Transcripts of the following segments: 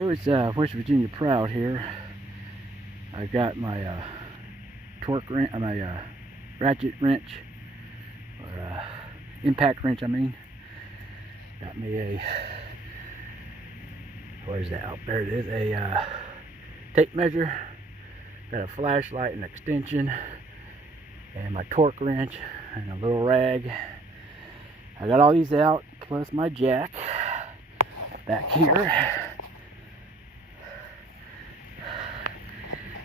It's West Virginia Proud here. I got my torque wrench, my ratchet wrench, or impact wrench. I mean, got me a, what is that? Oh, there it is. A tape measure. Got a flashlight and extension, and my torque wrench and a little rag. I got all these out, plus my jack back here.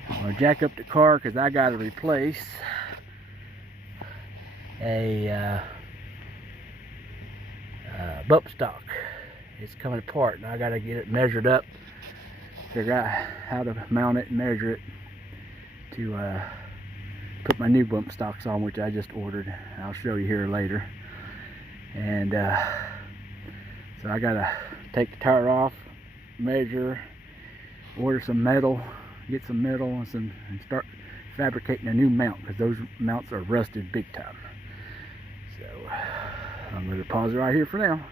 I'm going to jack up the car because I got to replace a bump stock. It's coming apart and I got to get it measured up, figure out how to mount it and measure it to put my new bump stocks on, which I just ordered. I'll show you here later. And so I got to take the tire off, measure, order some metal, get some metal and start fabricating a new mount, because those mounts are rusted big time. So I'm going to pause it right here for now.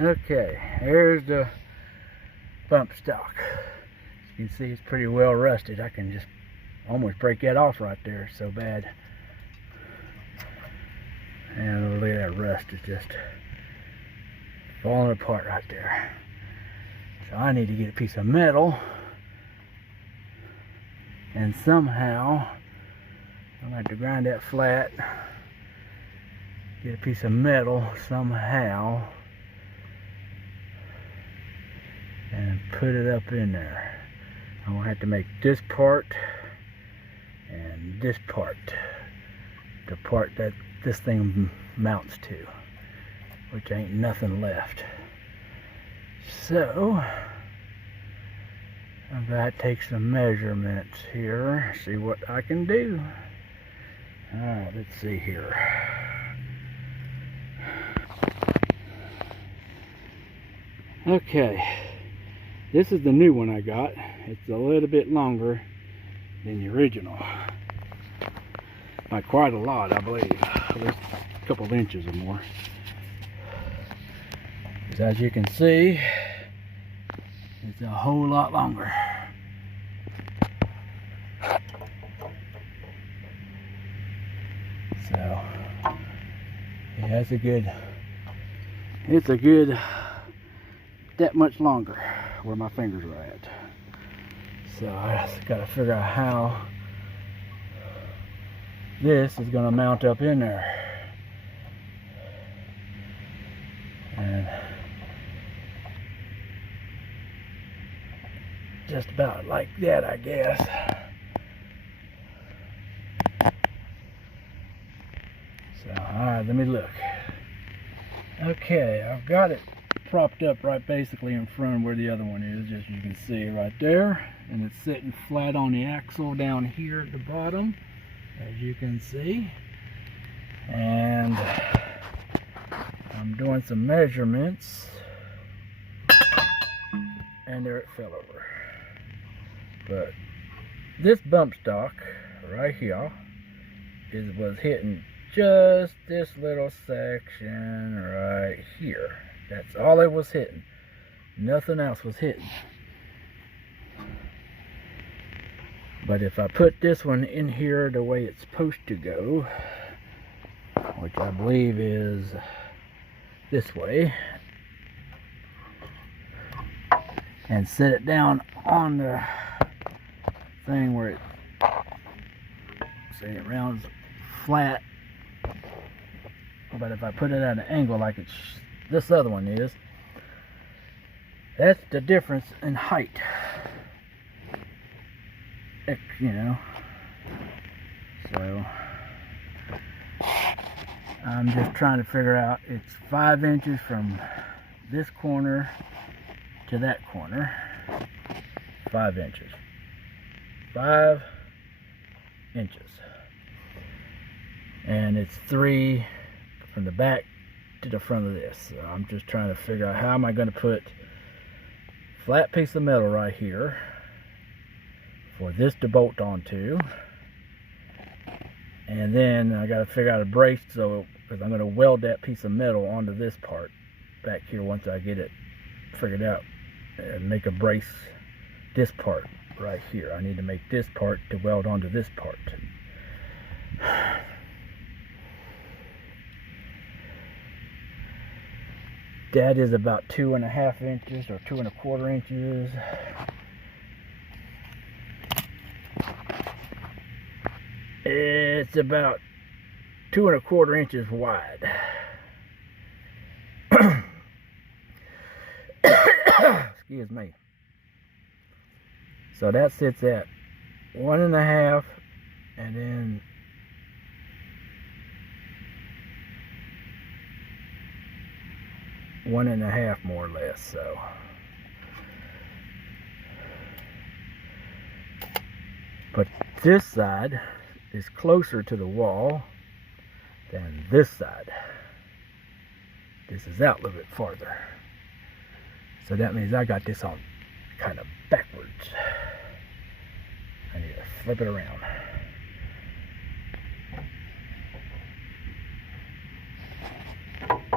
Okay, here's the bump stock. As you can see, it's pretty well rusted. I can just almost break that off right there, so bad. And look at that rust, it's just falling apart right there. So I need to get a piece of metal, and somehow I'm going to have to grind that flat, get a piece of metal somehow, and put it up in there. I'm going to have to make this part and this part, the part that this thing mounts to, which ain't nothing left. So I'm going to take some measurements here, see what I can do. Alright, let's see here. Okay, this is the new one I got. It's a little bit longer than the original. By quite a lot, I believe. There's a couple of inches or more. As you can see, it's a whole lot longer. So yeah, it's a good that much longer where my fingers are at. So I just got to figure out how this is going to mount up in there. And just about like that, I guess. So, alright, let me look. Okay, I've got it propped up right basically in front of where the other one is, as you can see right there. And it's sitting flat on the axle down here at the bottom, as you can see. And I'm doing some measurements, and there it fell over. But this bump stock right here was hitting just this little section right here. That's all it was hitting. Nothing else was hitting. But if I put this one in here the way it's supposed to go, which I believe is this way, and set it down on the thing where it, say, it rounds flat. But if I put it at an angle like it's this other one is, that's the difference in height. You know, so I'm just trying to figure out, it's 5 inches from this corner to that corner. 5 inches. 5 inches. And it's 3 from the back to the front of this. So I'm just trying to figure out how am I going to put a flat piece of metal right here for this to bolt onto. And then I got to figure out a brace, so because I'm going to weld that piece of metal onto this part back here once I get it figured out, and make a brace. This part right here, I need to make this part to weld onto this part. That is about 2.5 inches or 2.25 inches. It's about 2.25 inches wide. Excuse me. So that sits at 1.5, and then one and a half, more or less. So but this side is closer to the wall than this side. This is out a little bit farther. So that means I got this on kind of backwards. I need to flip it around.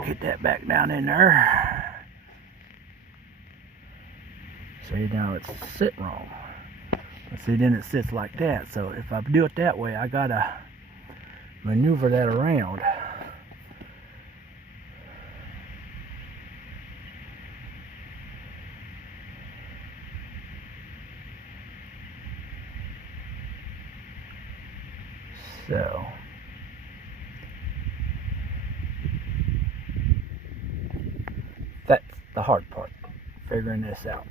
Get that back down in there. See, now it's sitting wrong. But see, then it sits like that. So if I do it that way, I gotta maneuver that around. So that's the hard part, figuring this out.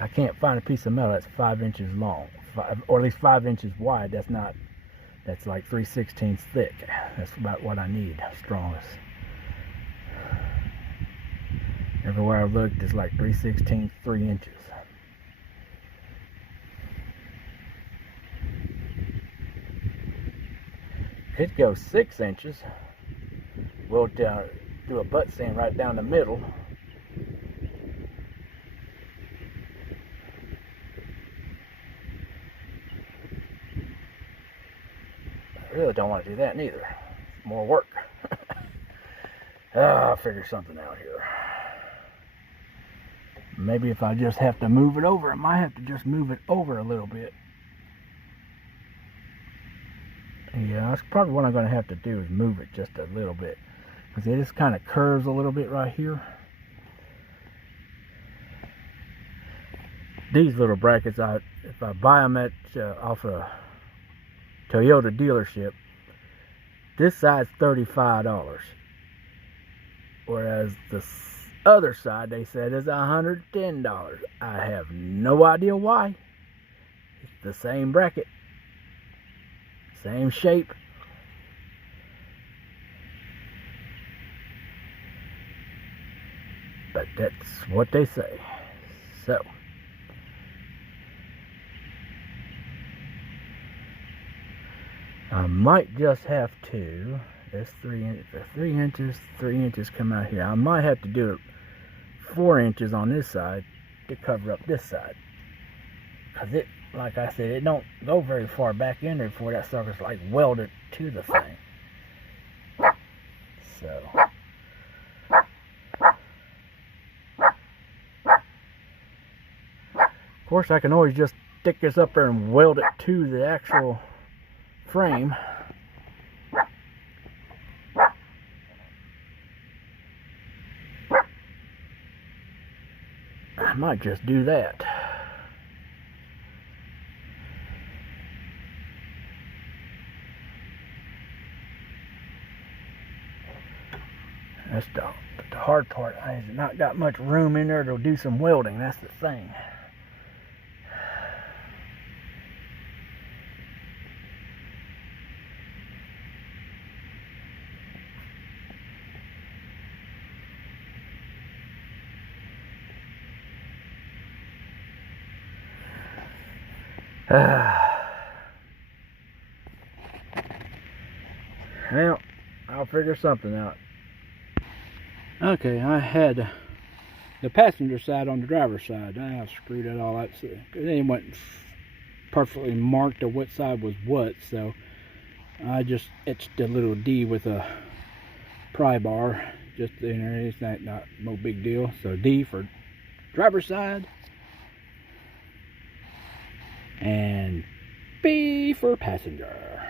I can't find a piece of metal that's 5 inches long, or at least 5 inches wide. That's like 3/16 thick. That's about what I need, strongest. Everywhere I looked, it's like 3/16, 3 inches. It goes 6 inches. We'll do a butt seam right down the middle. I really don't want to do that neither. More work. I'll figure something out here. Maybe if I just have to move it over, I might have to just move it over a little bit. Yeah, that's probably what I'm going to have to do, is move it just a little bit. Because it just kind of curves a little bit right here. These little brackets, if I buy them at off a Toyota dealership, this side's $35. Whereas the other side, they said, is $110. I have no idea why. It's the same bracket. Same shape. But that's what they say. So I might just have to, that's 3 inches, 3 inches come out here. I might have to do it 4 inches on this side to cover up this side. Because it, like I said, it don't go very far back in there before that sucker's like welded to the thing. So of course I can always just stick this up there and weld it to the actual frame. I might just do that. That's the hard part. I have not got much room in there to do some welding. That's the thing. Well, I'll figure something out. Okay, I had the passenger side on the driver's side. I screwed it all up. So it wasn't perfectly marked of what side was what, so I just etched a little D with a pry bar just in there. It's not no big deal. So D for driver's side and B for passenger.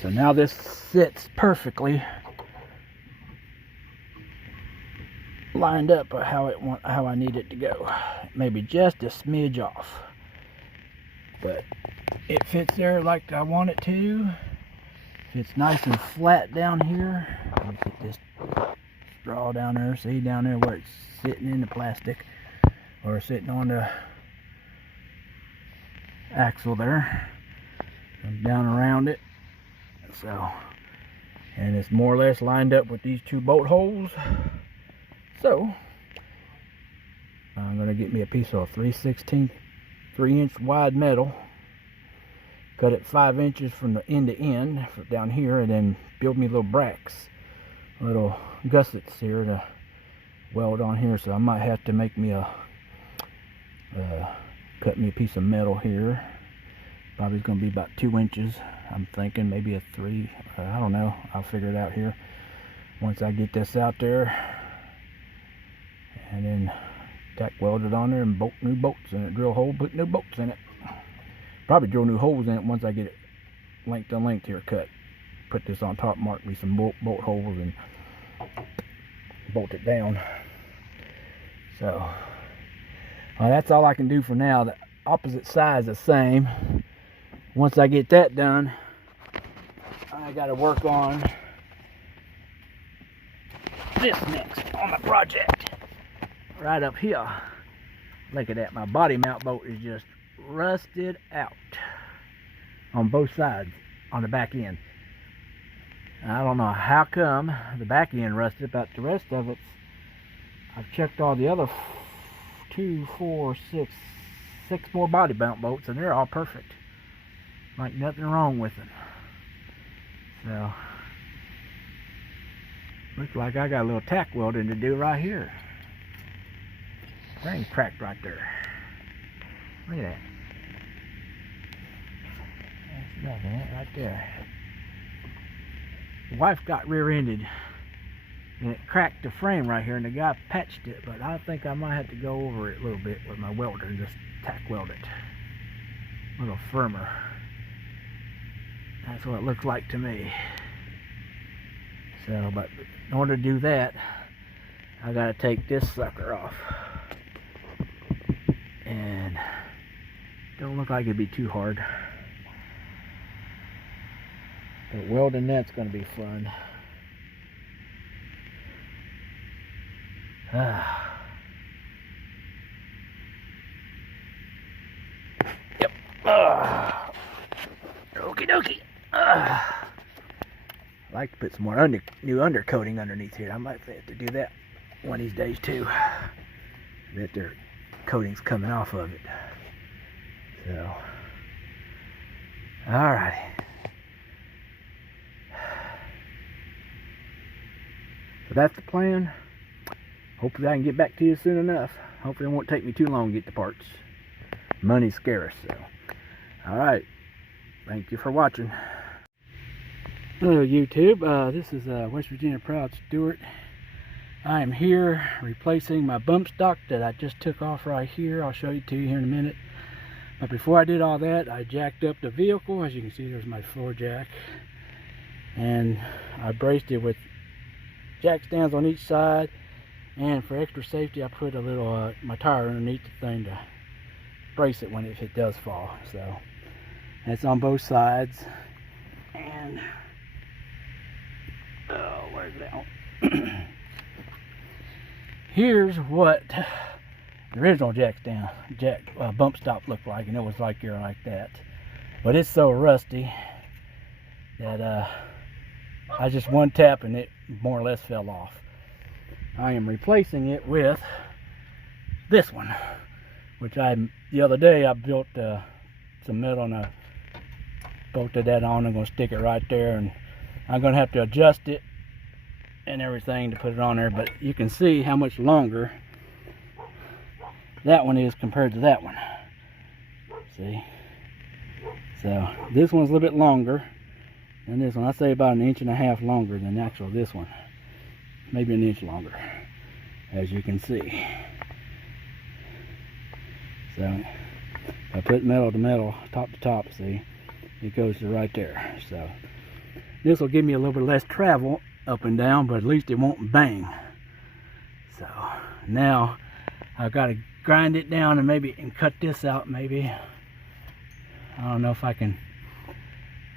So now this sits perfectly lined up how I need it to go. Maybe just a smidge off, but it fits there like I want it to. It's nice and flat down here. Let me get this straw down there. See down there where it's sitting in the plastic or sitting on the axle there. And down around it. So, and it's more or less lined up with these two bolt holes. So, I'm going to get me a piece of 3/16 3-inch wide metal, cut it 5 inches from the end to end down here, and then build me little bracks, little gussets here to weld on here. So I might have to make me cut me a piece of metal here. Probably going to be about 2 inches. I'm thinking maybe a 3. I don't know. I'll figure it out here once I get this out there. And then tack weld it on there and bolt new bolts in it. Drill a hole, put new bolts in it. Probably drill new holes in it once I get it length to length here cut. Put this on top, mark me some bolt holes, and bolt it down. So that's all I can do for now. The opposite side is the same. Once I get that done, I got to work on this next on the project. Right up here. Look at that. My body mount bolt is just rusted out on both sides on the back end. I don't know how come the back end rusted, but the rest of it, I've checked all the other 2, 4, 6 more body mount bolts, and they're all perfect. Like nothing wrong with them. So looks like I got a little tack welding to do right here. Ring cracked right there. Look at that. That's nothing right there. The wife got rear-ended and it cracked the frame right here, and the guy patched it, but I think I might have to go over it a little bit with my welder and just tack weld it a little firmer. That's what it looks like to me. So, but in order to do that, I gotta take this sucker off. And don't look like it'd be too hard. But welding that's gonna be fun. Yep. Okie dokie. I like to put some more new undercoating underneath here. I might have to do that one of these days too. That their coating's coming off of it. So, alrighty. So that's the plan. Hopefully I can get back to you soon enough. Hopefully it won't take me too long to get the parts. Money's scarce, so. Alright. Thank you for watching. Hello YouTube. This is West Virginia Proud Stewart. I am here replacing my bump stock that I just took off right here. I'll show you to you here in a minute. But before I did all that, I jacked up the vehicle. As you can see, there's my floor jack. And I braced it with jack stands on each side. And for extra safety, I put a little my tire underneath the thing to brace it when if it does fall. So that's on both sides. And oh, where's that one? Here's what the original bump stop looked like, and it was like here like that. But it's so rusty that I just one tap and it more or less fell off. I am replacing it with this one, which the other day I built some metal and I bolted that on. I'm going to stick it right there, and I'm going to have to adjust it and everything to put it on there, but you can see how much longer that one is compared to that one. See? So this one's a little bit longer than this one. I'd say about 1.5 inches longer than actual this one. Maybe 1 inch longer, as you can see. So if I put metal to metal, top to top, see, it goes to right there. So this will give me a little bit less travel up and down, but at least it won't bang. So now I've got to grind it down and cut this out maybe. I don't know if I can.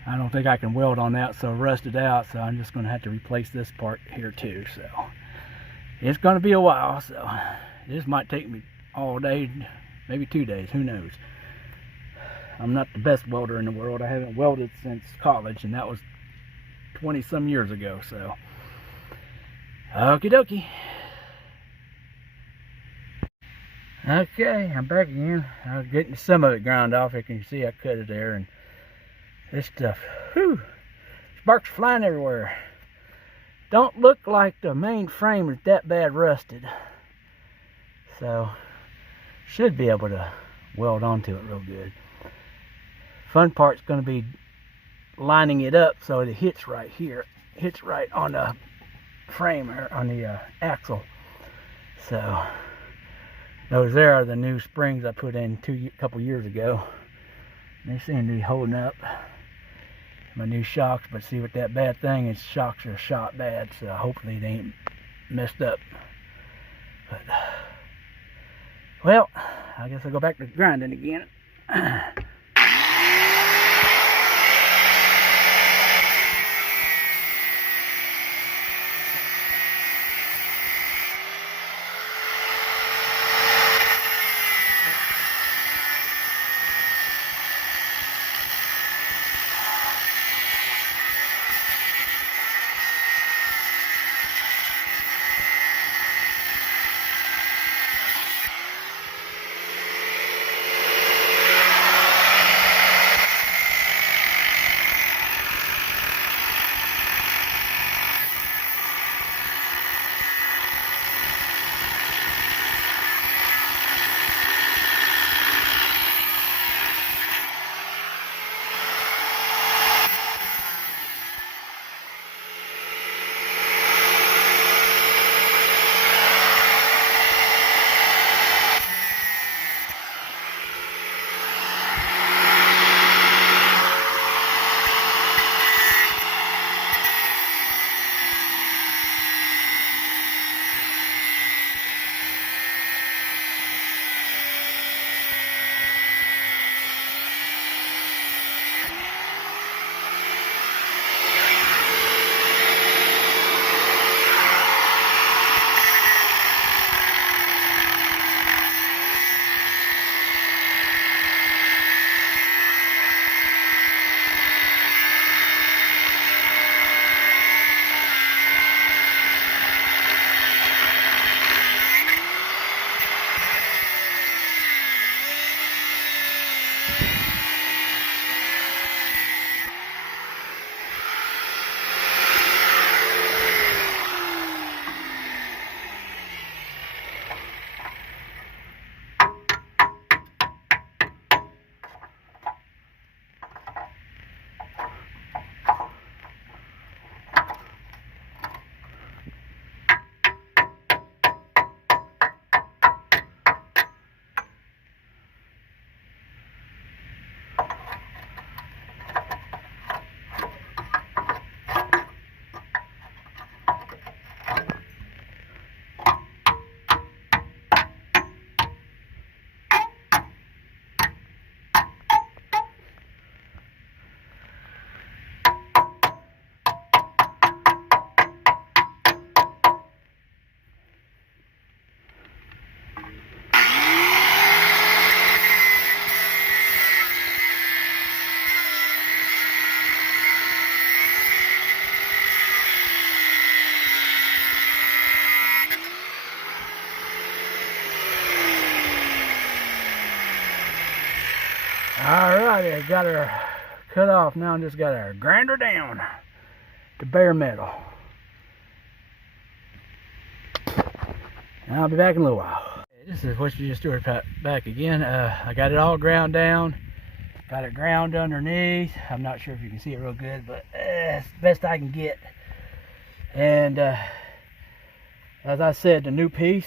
I don't think I can weld on that, so rusted out, so I'm just going to have to replace this part here too. So it's going to be a while, so this might take me all day, maybe 2 days, who knows. I'm not the best welder in the world. I haven't welded since college, and that was 20 some years ago. So okie dokie. Okay, I'm back again. I was getting some of it ground off. You can see I cut it there, and this stuff, whew, sparks flying everywhere. Don't look like the main frame is that bad rusted. So, should be able to weld onto it real good. Fun part's going to be lining it up so it hits right here. Hits right on the frame, or on the axle. So, those there are the new springs I put in a couple years ago. They seem to be holding up. My new shocks, but see, with that bad thing, its shocks are shot bad, so hopefully they ain't messed up. But, well, I guess I'll go back to grinding again. Alrighty, I got her cut off. Now I just got to grind her down to bare metal. And I'll be back in a little while. This is what you just do back again. I got it all ground down. Got it ground underneath. I'm not sure if you can see it real good, but it's the best I can get. And as I said, the new piece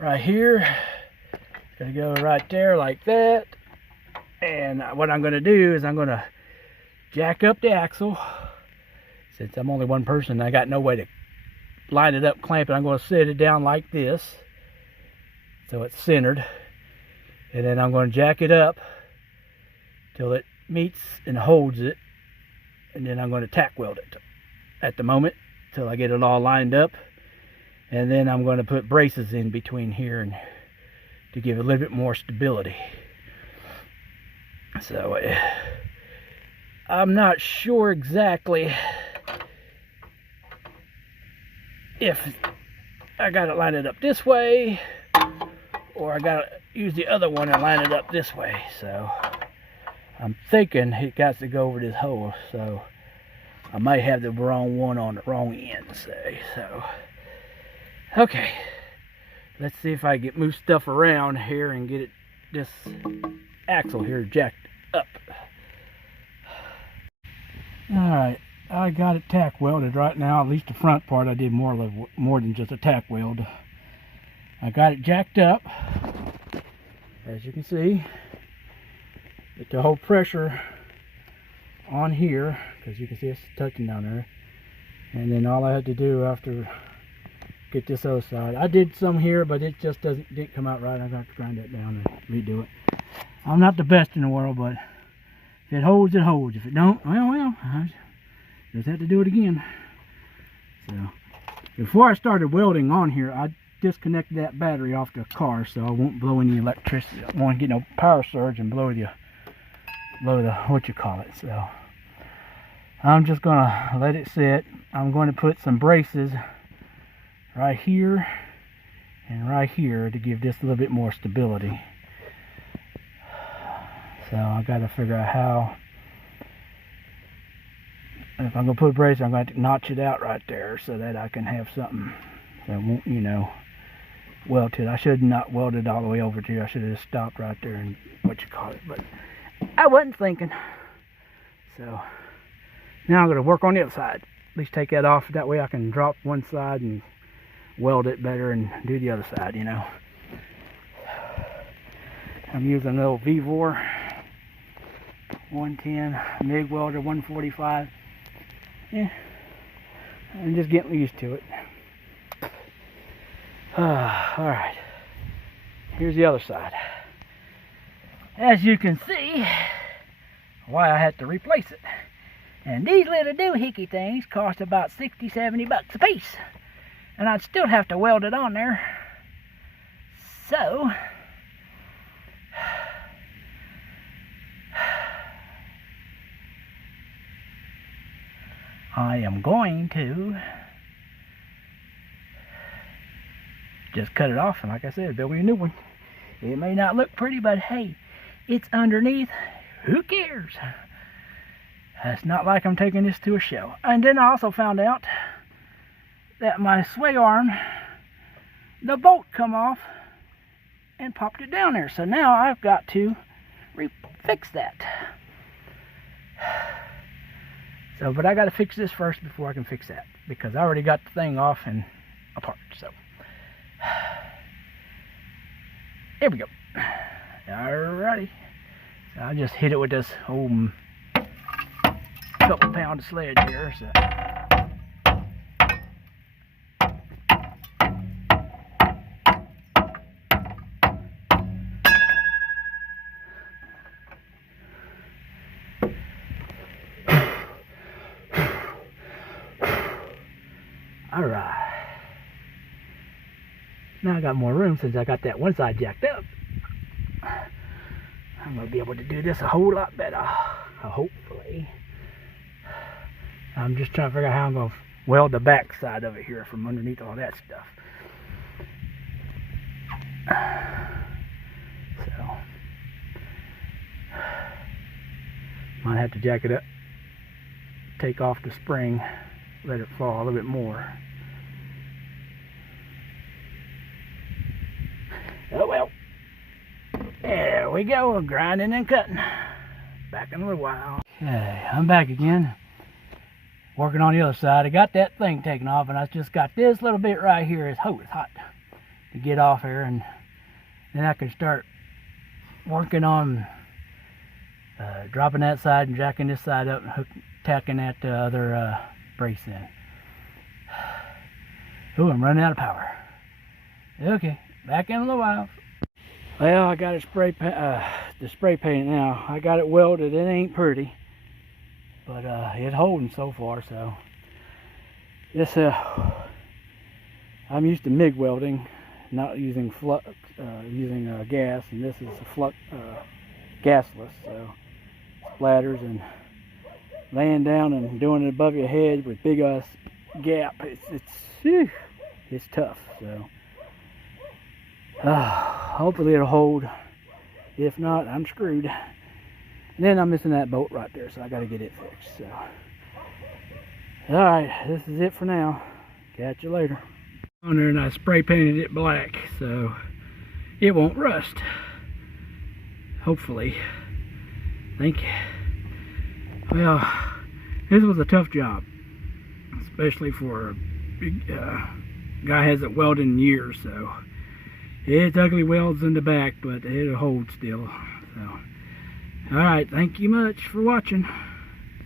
right here, gonna go right there like that. And what I'm gonna do is I'm gonna jack up the axle. Since I'm only one person, I got no way to line it up, clamp it. I'm gonna set it down like this, so it's centered. And then I'm gonna jack it up till it meets and holds it, and then I'm going to tack weld it at the moment till I get it all lined up, and then I'm going to put braces in between here and to give it a little bit more stability. So I'm not sure exactly if I got to line it up this way or I got to use the other one and line it up this way. So I'm thinking it got to go over this hole, so I might have the wrong one on the wrong end, say. So, okay, let's see if I can move stuff around here and get this axle here jacked up. Alright, I got it tack welded right now. At least the front part I did more than just a tack weld. I got it jacked up, as you can see. Get the whole pressure on here, because you can see it's touching down there. And then all I had to do after get this other side, I did some here, but it just didn't come out right. I'm gonna have to grind that down and redo it. I'm not the best in the world, but if it holds, it holds. If it don't, well, I just have to do it again. So before I started welding on here, I disconnected that battery off the car so I won't blow any electricity. I won't get no power surge and blow the what you call it. So I'm just gonna let it sit. I'm going to put some braces right here and right here to give this a little bit more stability. So I got to figure out how. If I'm gonna put a brace, I'm going to notch it out right there so that I can have something that won't, you know, weld to it. I should have not welded all the way over to here. I should have just stopped right there and what you call it, but I wasn't thinking. So now I'm going to work on the other side. At least take that off. That way I can drop one side and weld it better and do the other side, you know. I'm using an old V-Vor 110 MIG welder 145. Yeah, I'm just getting used to it. Alright, here's the other side. As you can see, why I had to replace it. And these little doohickey things cost about 60-70 bucks a piece. And I'd still have to weld it on there. So I am going to just cut it off and, like I said, build me a new one. It may not look pretty, but hey, it's underneath. Who cares? It's not like I'm taking this to a show. And then I also found out that my sway arm, the bolt come off and popped it down there. So now I've got to fix that. So, but I got to fix this first before I can fix that, because I already got the thing off and apart. So there we go. Alrighty. So I just hit it with this old couple pound sledge here. So alright. Now I got more room since I got that one side jacked up. I'm going to be able to do this a whole lot better, hopefully. I'm just trying to figure out how I'm going to weld the back side of it here from underneath all that stuff. So, might have to jack it up, take off the spring, let it fall a little bit more. Oh well. There we go, grinding and cutting. Back in a little while. Okay, I'm back again. Working on the other side. I got that thing taken off, and I just got this little bit right here. It's hot to get off here, and then I can start working on dropping that side and jacking this side up and tacking that other brace in. Oh, I'm running out of power. Okay, back in a little while. Well, I got it the spray paint now. I got it welded. It ain't pretty, but it's holding so far. So this I'm used to MIG welding, not using flux, using gas, and this is a flux gasless. So splatters and laying down and doing it above your head with big ass gap. It's tough. So. Hopefully it'll hold. If not, I'm screwed. And then I'm missing that bolt right there, so I got to get it fixed. So, all right, this is it for now. Catch you later. On there, and I spray painted it black, so it won't rust. Hopefully. Thank you. Well, this was a tough job, especially for a big guy hasn't welded in years, so. It's ugly welds in the back, but it'll hold still. So, alright, thank you much for watching.